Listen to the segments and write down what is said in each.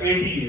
ATA,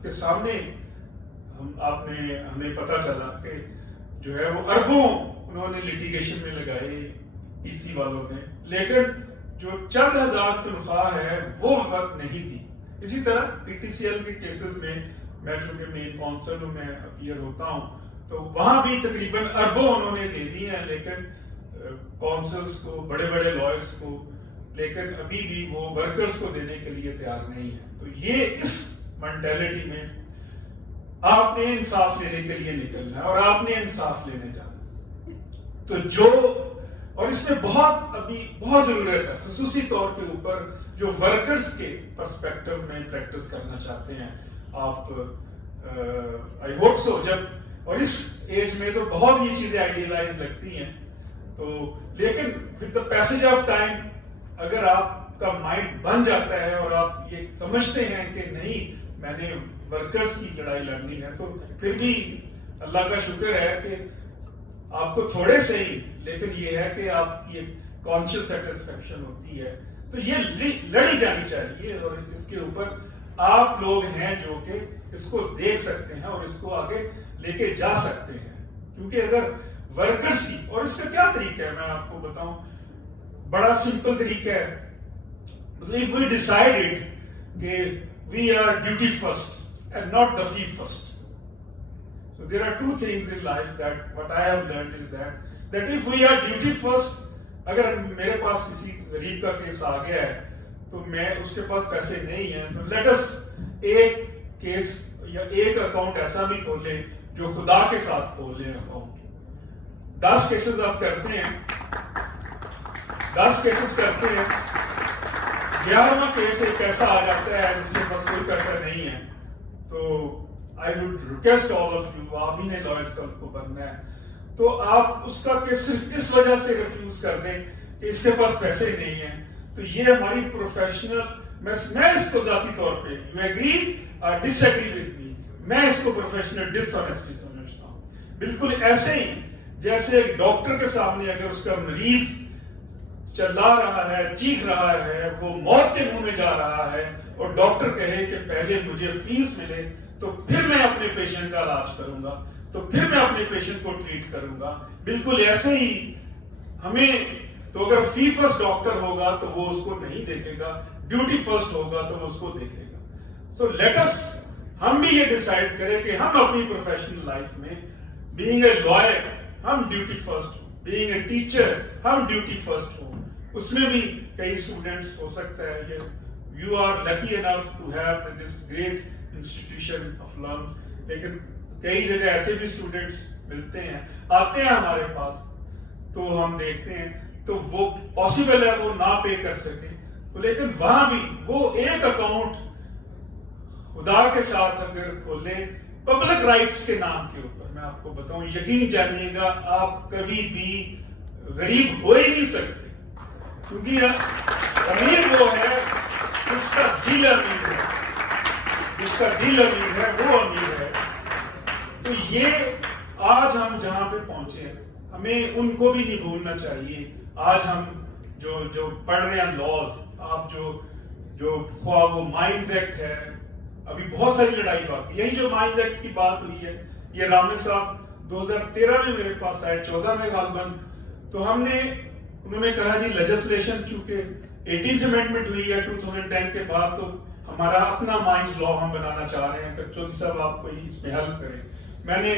آپ کے سامنے ہمیں پتہ چلا کہ جو ہے وہ اربوں انہوں نے لیٹیگیشن میں لگائے پی سی والوں نے، لیکن جو چند ہزار تنخواہ ہے وہ وقت نہیں دی. اسی طرح پی ٹی سی ایل کے کیسز میں چونکہ مین کونسل میں اپیئر ہوتا ہوں تو وہاں بھی تقریباً اربوں انہوں نے دے دی ہیں، لیکن کونسلز کو، بڑے بڑے لائرز کو، لیکن ابھی بھی وہ ورکرز کو دینے کے لیے تیار نہیں ہے. تو یہ اس مینٹیلٹی میں آپ نے انصاف لینے کے لیے نکلنا ہے اور آپ نے انصاف لینے جانا. تو اور اس میں ابھی بہت ضرورت ہے خصوصی طور کے اوپر جو ورکرز کے پرسپیکٹو میں پریکٹس کرنا چاہتے ہیں آپ. آئی ہوپ سو اور اس ایج میں تو بہت یہ چیزیں آئیڈیلائز لگتی ہیں، تو لیکن with the passage of time اگر آپ کا مائنڈ بن جاتا ہے اور آپ یہ سمجھتے ہیں کہ نہیں میں نے ورکرز کی لڑائی لڑنی ہے، تو پھر بھی اللہ کا شکر ہے کہ آپ کو تھوڑے سے ہی، لیکن یہ ہے کہ آپ کی ایک کانشیس سیٹسفیکشن ہوتی ہے. تو یہ لڑی جانی چاہیے اور اس کے اوپر آپ لوگ ہیں جو کہ اس کو دیکھ سکتے ہیں اور اس کو آگے لے کے جا سکتے ہیں. کیونکہ اگر ورکرز کی، اور اس کا کیا طریقہ ہے میں آپ کو بتاؤں، بڑا سمپل طریقہ ہے. if we decided کہ we are duty first and not the fee first. So there are two things in life that what I have learned is that if we are duty first, اگر میرے پاس کسی غریب کا case آ گیا ہے تو میں اس کے پاس پیسے نہیں ہیں تو لیٹ اس ایک کیس یا ایک اکاؤنٹ ایسا بھی کھولیں جو خدا کے ساتھ کھول لیں اکاؤنٹ. 10 کیسز آپ کرتے ہیں، 10 کیسز کرتے ہیں، 11واں کیس ایک ایسا آ جاتا ہے جس کے پاس کوئی پیسہ نہیں ہے. تو I would request all of you، آپ ہی نے لائرز کلب کو بننا ہے، تو آپ اس کا کیس صرف اس وجہ سے ریفیوز کر دیں کہ اس کے پاس پیسے نہیں ہیں. تو یہ ہماری پروفیشنل، میں اس کو ذاتی طور پہ you agree disagree with me, میں اس کو پروفیشنل ڈس آنیسٹی سمجھتا ہوں. بالکل ایسے ہی جیسے ایک ڈاکٹر کے سامنے اگر اس کا مریض چلا رہا ہے، چیخ رہا ہے، وہ موت کے منہ میں جا رہا ہے اور ڈاکٹر کہے کہ پہلے مجھے فیس ملے تو پھر میں اپنے پیشنٹ کا علاج کروں گا، تو پھر میں اپنے پیشنٹ کو ٹریٹ کروں گا، بالکل ایسے ہی ہمیں تو اگر فی فرسٹ ڈاکٹر ہوگا تو وہ اس کو نہیں دیکھے گا، ڈیوٹی فرسٹ ہوگا تو وہ اس کو دیکھے گا. سو لیٹ اس، ہم بھی یہ ڈیسائیڈ کریں کہ ہم اپنی پروفیشنل لائف میں بینگ اے لائر ہم ڈیوٹی فرسٹ ہوں، بینگ اے ٹیچر ہم ڈیوٹی فرسٹ ہوں. اس میں بھی کئی اسٹوڈنٹس ہو سکتا ہے یہ you are lucky enough to have this great institution of learn, لیکن کئی جگہ ایسے بھی اسٹوڈنٹس ملتے ہیں، آتے ہیں ہمارے پاس تو ہم دیکھتے ہیں تو وہ پاسبل ہے وہ نہ پے کر سکیں، لیکن وہاں بھی وہ ایک اکاؤنٹ خدا کے ساتھ اگر کھولیں پبلک رائٹس کے نام کے اوپر، میں آپ کو بتاؤں یقین جانیے گا آپ کبھی بھی غریب ہو ہی نہیں سکتے، کیونکہ امیر وہ ہے جس کا دل امیر ہے، جس کا دل امیر ہے وہ امیر ہے. تو یہ آج ہم جہاں پہ پہنچے ہیں ہمیں ان کو بھی نہیں بھولنا چاہیے. آج ہم جو پڑھ رہے ہیں لاز، آپ جو خواہ وہ مائنز ایکٹ ہے، ابھی بہت ساری لڑائی باقی. یہی جو مائنز ایکٹ کی بات ہوئی ہے، یہ رامے صاحب 2013 میں میرے پاس آئے، 14 میں غالباً، تو انہوں نے کہا جی لیجسلیشن چونکہ 18th امینڈمنٹ ہوئی ہے 2010 کے بعد، تو ہمارا اپنا مائنز لا ہم بنانا چاہ رہے ہیں کہ چودھری صاحب آپ کوئی اس میں ہیلپ کریں. میں نے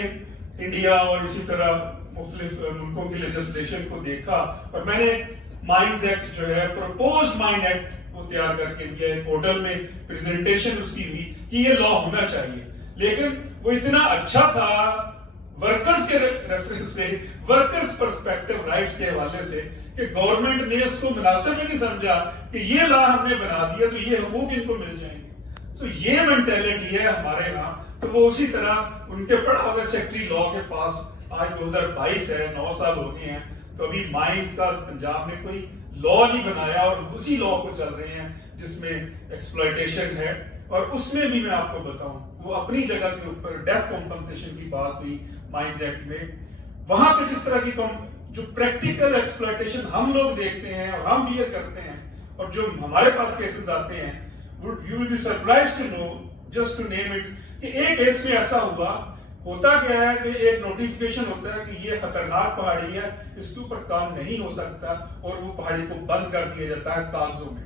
انڈیا اور اسی طرح مختلف ملکوں کی لیجسلیشن کو دیکھا اور میں نے مائنز ایکٹ جو ہے پروپوزڈ مائن ایکٹ وہ تیار کر کے دیا. ایک ہوٹل میں پریزنٹیشن اس کی ہوئی کہ یہ لا ہونا چاہیے، لیکن وہ اتنا اچھا تھا ورکرز کے ریفرنس سے، ورکرز پرسپیکٹو رائٹس کے حوالے سے، کہ گورنمنٹ نے اس کو مناسب ہی نہیں سمجھا کہ یہ لا ہم نے بنا دیا تو یہ حقوق ان کو مل جائیں گے. سو یہ مینٹیلٹی ہے ہمارے ہاں. تو وہ اسی طرح ان کے پڑھا ہوگا سیکٹری لا کے پاس، آج 2022 ہے، 9 سال ہو گئے ہیں، تو ابھی مائنز کا پنجاب میں کوئی لا نہیں بنایا اور اسی لا کو چل رہے ہیں جس میں ایکسپلائٹیشن ہے. اور اس میں بھی میں آپ کو بتاؤں وہ اپنی جگہ کے اوپر ڈیتھ کمپنسیشن کی بات ہوئی مائنز ایکٹ میں، وہاں پہ جس طرح کی جو پریکٹیکل ایکسپلائٹیشن ہم لوگ دیکھتے ہیں اور ہم بیئر کرتے ہیں اور جو ہمارے پاس کیسز آتے ہیں، you will be surprised to know just to name it, کہ ایک کیس میں ایسا ہوا, ہوتا کیا ہے کہ ایک نوٹیفیکیشن ہوتا ہے کہ یہ خطرناک پہاڑی ہے, اس کے اوپر کام نہیں ہو سکتا, اور وہ پہاڑی کو بند کر دیا جاتا ہے کاغذوں میں.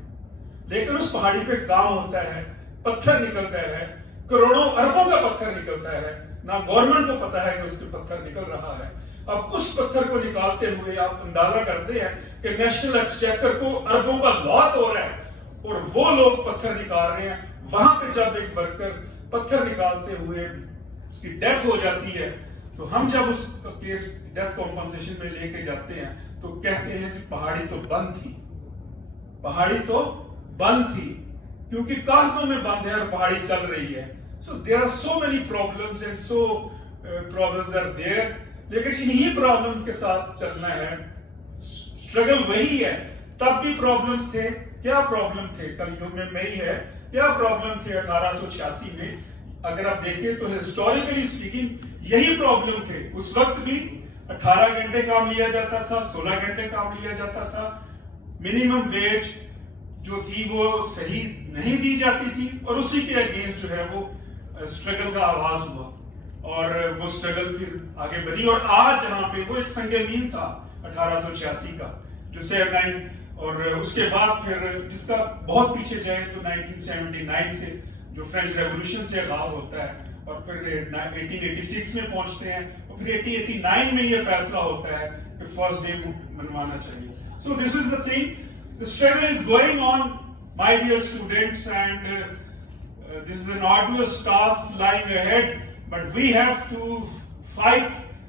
لیکن اس پہاڑی پہ کام ہوتا ہے, پتھر نکلتا ہے, کروڑوں اربوں کا پتھر نکلتا ہے, نہ گورنمنٹ کو پتا ہے کہ اس کے پتھر نکل رہا ہے. اب اس پتھر کو نکالتے ہوئے آپ اندازہ کرتے ہیں کہ نیشنل ایکسچیکر کو اربوں کا لاس ہو رہا ہے, اور وہ لوگ پتھر نکال رہے ہیں. وہاں پہ جب ایک ورکر پتھر نکالتے ہوئے اس کی ڈیتھ ہو جاتی ہے, تو ہم جب اس کیس ڈیتھ کمپنسیشن میں لے کے جاتے ہیں تو کہتے ہیں کہ پہاڑی تو بند تھی, پہاڑی تو بند تھی, کیونکہ کاغذوں میں بند ہے اور پہاڑی چل رہی ہے. So there are so many problems and so problems are there. لیکن انہی پرابلم کے ساتھ چلنا ہے. اسٹرگل وہی ہے, تب بھی پرابلمز تھے. کیا پرابلم تھے؟ کلیوں میں ہی ہے. کیا پرابلم تھے 1886 میں؟ اگر آپ دیکھیں تو ہسٹوریکلی سپیکنگ یہی پرابلم تھے. اس وقت بھی 18 گھنٹے کام لیا جاتا تھا, 16 گھنٹے کام لیا جاتا تھا. منیمم ویج جو تھی وہ صحیح نہیں دی جاتی تھی, اور اسی کے اگینسٹ جو ہے وہ اسٹرگل کا آغاز ہوا, اور وہ اسٹرگل پھر آگے بڑھی. اور آج جہاں پہ وہ ایک سنگ میل تھا 1886 کا, جو اور اس کے بعد پھر جس کا بہت پیچھے جائے تو 1979 سے جو فرینچ ریولوشن سے آغاز ہوتا ہے, اور پھر 1886 میں پہنچتے ہیں, اور پھر 1889 میں یہ فیصلہ ہوتا ہے کہ فرسٹ ڈے منوانا چاہیے. So this is the thing. The struggle is going on, my dear students, and this is an arduous task lying ahead, but we have to fight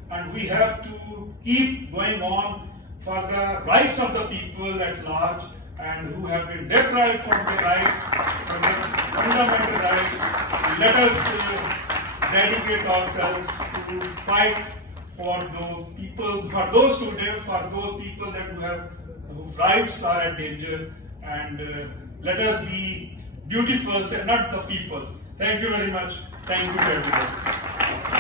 and we have to keep going on for the rights of the people at large, and who have been deprived from their rights, from their fundamental rights. Let us dedicate ourselves to fight for those people, for those students, for those people that whose rights are at danger, and let us be duty first and not the fee first. Thank you very much. Thank you to everyone.